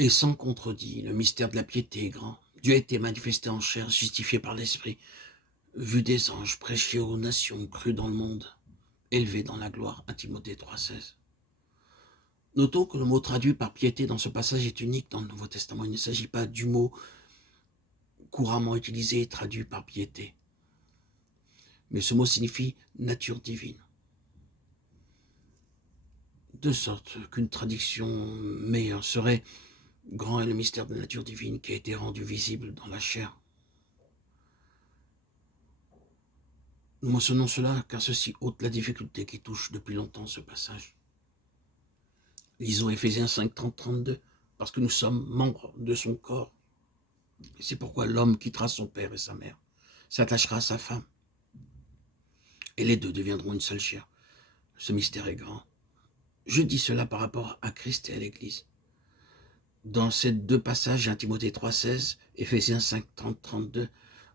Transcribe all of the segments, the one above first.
Et sans contredit, le mystère de la piété est grand. Dieu a été manifesté en chair, justifié par l'Esprit, vu des anges, prêché aux nations, cru dans le monde, élevé dans la gloire. 1 Timothée 3,16. Notons que le mot traduit par piété dans ce passage est unique dans le Nouveau Testament. Il ne s'agit pas du mot couramment utilisé et traduit par piété. Mais ce mot signifie nature divine. De sorte qu'une traduction meilleure serait grand est le mystère de la nature divine qui a été rendu visible dans la chair. Nous mentionnons cela car ceci ôte la difficulté qui touche depuis longtemps ce passage. Lisons Éphésiens 5, 30, 32, parce que nous sommes membres de son corps. Et c'est pourquoi l'homme quittera son père et sa mère, s'attachera à sa femme, et les deux deviendront une seule chair. Ce mystère est grand. Je dis cela par rapport à Christ et à l'Église. Dans ces deux passages, 1 Timothée 3,16, Éphésiens 5, 30, 32,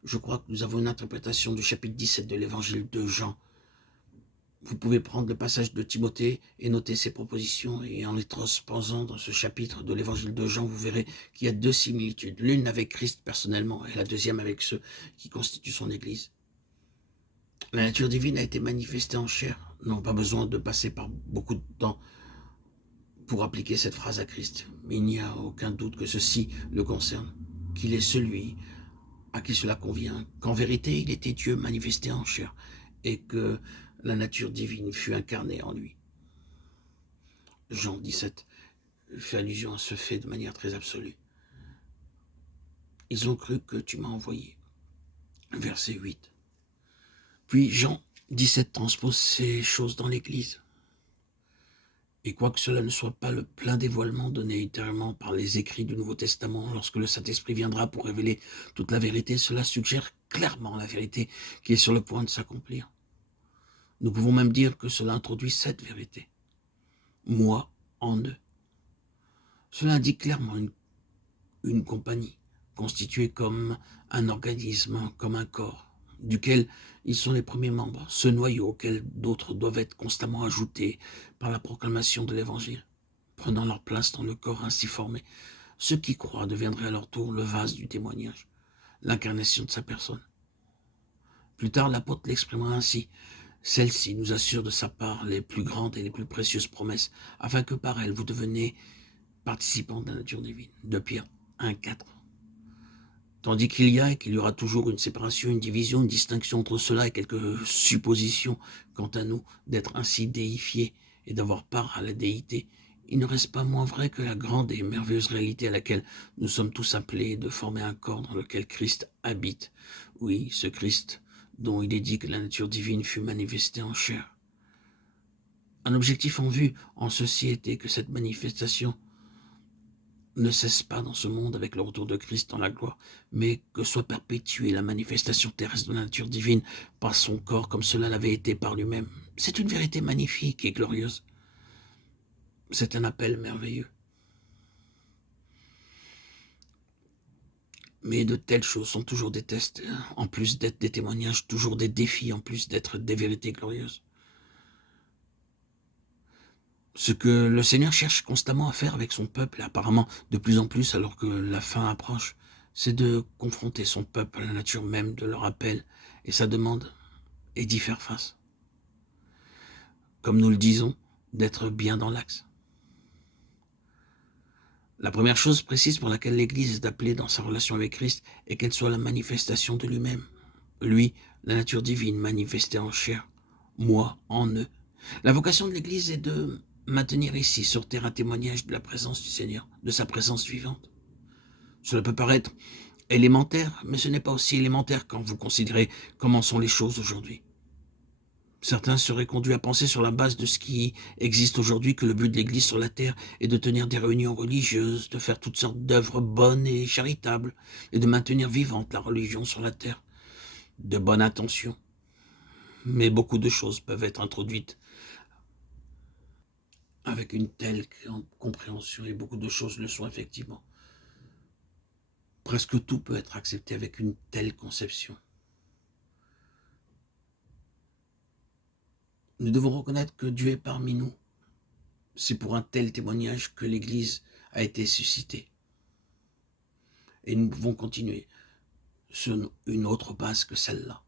je crois que nous avons une interprétation du chapitre 17 de l'évangile de Jean. Vous pouvez prendre le passage de Timothée et noter ses propositions, et en les transposant dans ce chapitre de l'évangile de Jean, vous verrez qu'il y a deux similitudes, l'une avec Christ personnellement et la deuxième avec ceux qui constituent son Église. La nature divine a été manifestée en chair. Nous n'avons pas besoin de passer par beaucoup de temps pour appliquer cette phrase à Christ, mais il n'y a aucun doute que ceci le concerne, qu'il est celui à qui cela convient, qu'en vérité il était Dieu manifesté en chair, et que la nature divine fut incarnée en lui. Jean 17 fait allusion à ce fait de manière très absolue. Ils ont cru que tu m'as envoyé. Verset 8. Puis Jean 17 transpose ces choses dans l'Église. Et quoique cela ne soit pas le plein dévoilement donné ultérieurement par les écrits du Nouveau Testament, lorsque le Saint-Esprit viendra pour révéler toute la vérité, cela suggère clairement la vérité qui est sur le point de s'accomplir. Nous pouvons même dire que cela introduit cette vérité. Moi en eux. Cela indique clairement une compagnie, constituée comme un organisme, comme un corps, duquel ils sont les premiers membres, ce noyau auquel d'autres doivent être constamment ajoutés par la proclamation de l'Évangile, prenant leur place dans le corps ainsi formé. Ceux qui croient deviendraient à leur tour le vase du témoignage, l'incarnation de sa personne. Plus tard, l'apôtre l'exprimera ainsi. Celle-ci nous assure de sa part les plus grandes et les plus précieuses promesses, afin que par elles vous deveniez participants de la nature divine. 2 Pierre 1, 4. Tandis qu'il y a et qu'il y aura toujours une séparation, une division, une distinction entre cela et quelques suppositions quant à nous d'être ainsi déifiés et d'avoir part à la déité, il ne reste pas moins vrai que la grande et merveilleuse réalité à laquelle nous sommes tous appelés de former un corps dans lequel Christ habite. Oui, ce Christ dont il est dit que la nature divine fut manifestée en chair. Un objectif en vue en ceci était que cette manifestation ne cesse pas dans ce monde avec le retour de Christ dans la gloire, mais que soit perpétuée la manifestation terrestre de la nature divine par son corps comme cela l'avait été par lui-même. C'est une vérité magnifique et glorieuse. C'est un appel merveilleux. Mais de telles choses sont toujours des tests, en plus d'être des témoignages, toujours des défis, en plus d'être des vérités glorieuses. Ce que le Seigneur cherche constamment à faire avec son peuple, et apparemment de plus en plus alors que la fin approche, c'est de confronter son peuple à la nature même de leur appel et sa demande, et d'y faire face. Comme nous le disons, d'être bien dans l'axe. La première chose précise pour laquelle l'Église est appelée dans sa relation avec Christ est qu'elle soit la manifestation de lui-même. Lui, la nature divine manifestée en chair, moi en eux. La vocation de l'Église est de maintenir ici sur terre un témoignage de la présence du Seigneur, de sa présence vivante. Cela peut paraître élémentaire, mais ce n'est pas aussi élémentaire quand vous considérez comment sont les choses aujourd'hui. Certains seraient conduits à penser sur la base de ce qui existe aujourd'hui que le but de l'Église sur la terre est de tenir des réunions religieuses, de faire toutes sortes d'œuvres bonnes et charitables, et de maintenir vivante la religion sur la terre. De bonnes intentions. Mais beaucoup de choses peuvent être introduites avec une telle compréhension, et beaucoup de choses le sont effectivement. Presque tout peut être accepté avec une telle conception. Nous devons reconnaître que Dieu est parmi nous. C'est pour un tel témoignage que l'Église a été suscitée. Et nous pouvons continuer sur une autre base que celle-là.